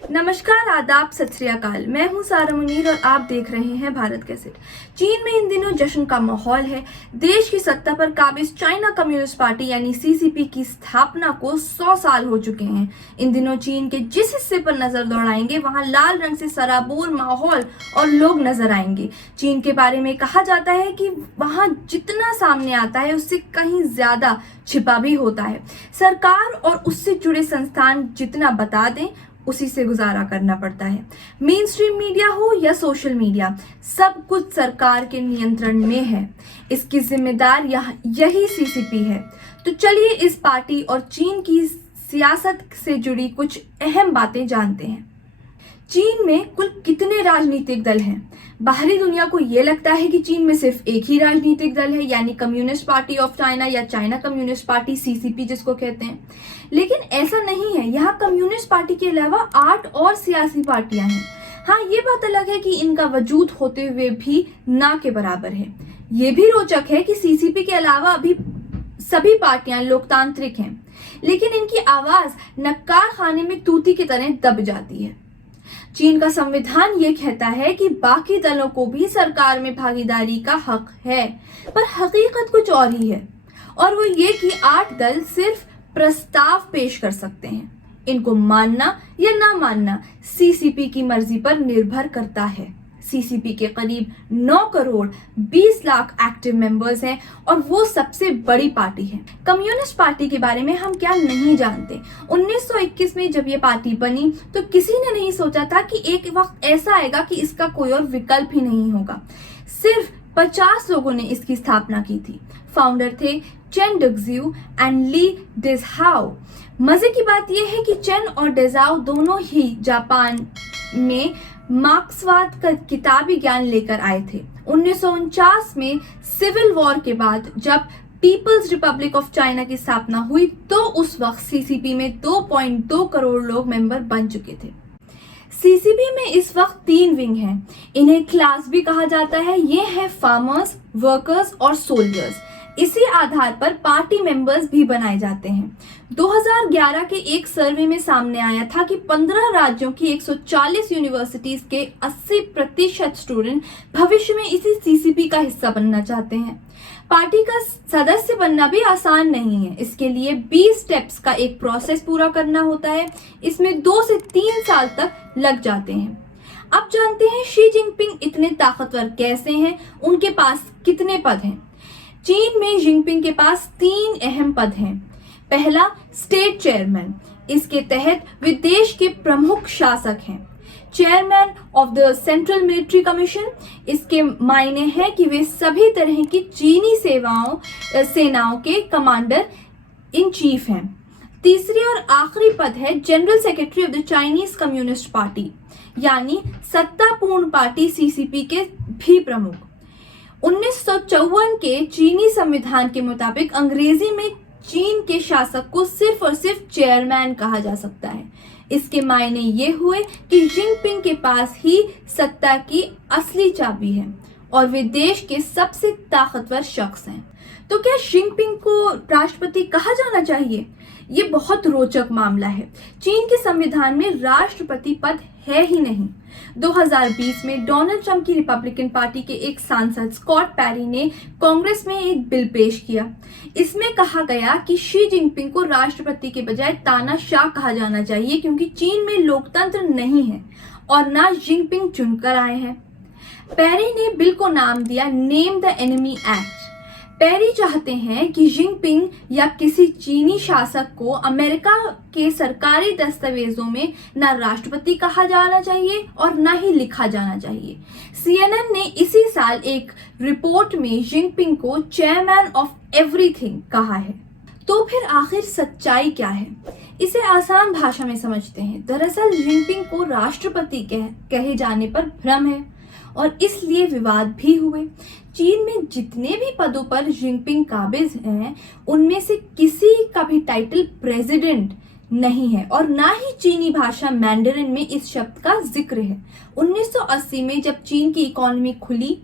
नमस्कार, आदाब, सत श्री अकाल। मैं हूं सारा मुनीर और आप देख रहे हैं भारत कैसेट। चीन में इन दिनों जश्न का माहौल है। देश की सत्ता पर काबिज चाइना कम्युनिस्ट पार्टी यानी सीसीपी की स्थापना को 100 साल हो चुके हैं। इन दिनों चीन के जिस हिस्से पर नजर दौड़ाएंगे वहां लाल रंग से सराबोर माहौल और लोग नजर आएंगे। चीन के बारे में कहा जाता है कि वहां जितना सामने आता है उससे कहीं ज्यादा छिपा भी होता है। सरकार और उससे जुड़े संस्थान जितना बता दें उसी से गुजारा करना पड़ता है। मेन स्ट्रीम मीडिया हो या सोशल मीडिया, सब कुछ सरकार के नियंत्रण में है। इसकी जिम्मेदार यही सीसीपी है। तो चलिए इस पार्टी और चीन की सियासत से जुड़ी कुछ अहम बातें जानते हैं। चीन में कुल कितने राजनीतिक दल हैं? बाहरी दुनिया को यह लगता है कि चीन में सिर्फ एक ही राजनीतिक दल है, यानी कम्युनिस्ट पार्टी ऑफ चाइना या चाइना कम्युनिस्ट पार्टी सीसीपी जिसको कहते हैं। लेकिन ऐसा नहीं है। यहाँ कम्युनिस्ट पार्टी के अलावा 8 और सियासी पार्टियां हैं। हाँ, ये बात अलग है कि इनका वजूद होते हुए भी ना के बराबर है। ये भी रोचक है कि सीसीपी के अलावा अभी सभी पार्टियां लोकतांत्रिक हैं, लेकिन इनकी आवाज नक्कार खाने में तूती की तरह दब जाती है। चीन का संविधान ये कहता है कि बाकी दलों को भी सरकार में भागीदारी का हक है, पर हकीकत कुछ और ही है। और वो ये कि 8 दल सिर्फ प्रस्ताव पेश कर सकते हैं। इनको मानना या ना मानना सीसीपी की मर्जी पर निर्भर करता है। सीसीपी के करीब 9 करोड़ 20 लाख एक्टिव मेंबर्स हैं और वो सबसे बड़ी पार्टी है। कम्युनिस्ट पार्टी के बारे में हम क्या नहीं जानते। 1921 में जब ये पार्टी बनी तो किसी ने नहीं सोचा था कि एक वक्त ऐसा आएगा कि इसका कोई और विकल्प ही नहीं होगा। सिर्फ 50 लोगों ने इसकी स्थापना की थी। फाउंडर थे चेन डुक्जिउ एंड ली डेजहाओ। मजे की बात यह है कि चेन और डेजाओ दोनों ही जापान में मार्क्सवाद का किताबी ज्ञान लेकर आए थे। 1949 में सिविल वॉर के बाद जब पीपल्स रिपब्लिक ऑफ चाइना की स्थापना हुई तो उस वक्त सीसीपी में 2.2 करोड़ लोग मेंबर बन चुके थे। सीसीपी में इस वक्त 3 विंग हैं। इन्हें क्लास भी कहा जाता है। ये है फार्मर्स, वर्कर्स और सोल्जर्स। इसी आधार पर पार्टी मेंबर्स भी बनाए जाते हैं। 2011 के एक सर्वे में सामने आया था कि 15 राज्यों की 140 यूनिवर्सिटीज के 80% स्टूडेंट भविष्य में इसी सीसीपी का हिस्सा बनना चाहते हैं। पार्टी का सदस्य बनना भी आसान नहीं है। इसके लिए 20 स्टेप्स का एक प्रोसेस पूरा करना होता है। इसमें 2 से 3 साल तक लग जाते हैं। अब जानते हैं शी जिनपिंग इतने ताकतवर कैसे हैं, उनके पास कितने पद हैं। चीन में जिनपिंग के पास 3 अहम पद हैं। पहला, स्टेट चेयरमैन। इसके तहत वे देश के प्रमुख शासक हैं। Chairman of the central military commission. इसके मायने हैं कि वे सभी तरह की चीनी सेनाओं के कमांडर इन चीफ हैं। तीसरी और आखिरी पद है general secretary of the Chinese communist party, यानी सत्तापूर्ण पार्टी सीसीपी के भी प्रमुख। 1954 के चीनी संविधान के मुताबिक अंग्रेजी में चीन के शासक को सिर्फ और सिर्फ चेयरमैन कहा जा सकता है। इसके मायने ये हुए कि जिनपिंग के पास ही सत्ता की असली चाबी है और वे देश के सबसे ताकतवर शख्स हैं। तो क्या जिनपिंग को राष्ट्रपति कहा जाना चाहिए? ये बहुत रोचक मामला है। चीन के संविधान में राष्ट्रपति पद है ही नहीं। 2020 में डोनाल्ड ट्रंप की रिपब्लिकन पार्टी के एक सांसद स्कॉट पेरी ने कांग्रेस में एक बिल पेश किया। इसमें कहा गया कि शी जिनपिंग को राष्ट्रपति के बजाय तानाशाह कहा जाना चाहिए, क्योंकि चीन में लोकतंत्र नहीं है और ना जिनपिंग चुनकर आए हैं। पेरी ने बिल को नाम दिया name the enemy act. Perry चाहते हैं कि जिनपिंग या किसी चीनी शासक को अमेरिका के सरकारी दस्तावेजों में ना राष्ट्रपति कहा जाना चाहिए और ना ही लिखा जाना चाहिए। CNN ने इसी साल एक रिपोर्ट में जिनपिंग को चेयरमैन ऑफ एवरीथिंग कहा है। तो फिर आखिर सच्चाई क्या है? इसे आसान भाषा में समझते हैं। दरअसल जिनपिंग को राष्ट्रपति कहे जाने पर भ्रम है और इसलिए विवाद भी हुए। चीन में जितने भी पदों पर जिनपिंग काबिज हैं, उनमें से किसी का भी टाइटल प्रेसिडेंट नहीं है और ना ही चीनी भाषा मैंडरिन में इस शब्द का जिक्र है। 1980 में जब चीन की इकोनॉमी खुली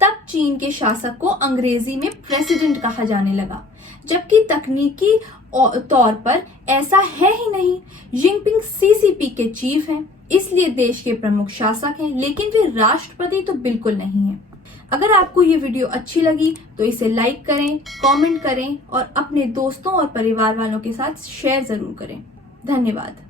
तब चीन के शासक को अंग्रेजी में प्रेसिडेंट कहा जाने लगा। जबकि तकनीकी तौर पर ऐसा है ही नहीं। जिनपिंग सीसीपी के चीफ हैं, इसलिए देश के प्रमुख शासक हैं, लेकिन वे राष्ट्रपति तो बिल्कुल नहीं हैं। अगर आपको ये वीडियो अच्छी लगी तो इसे लाइक करें, कमेंट करें और अपने दोस्तों और परिवार वालों के साथ शेयर जरूर करें। धन्यवाद।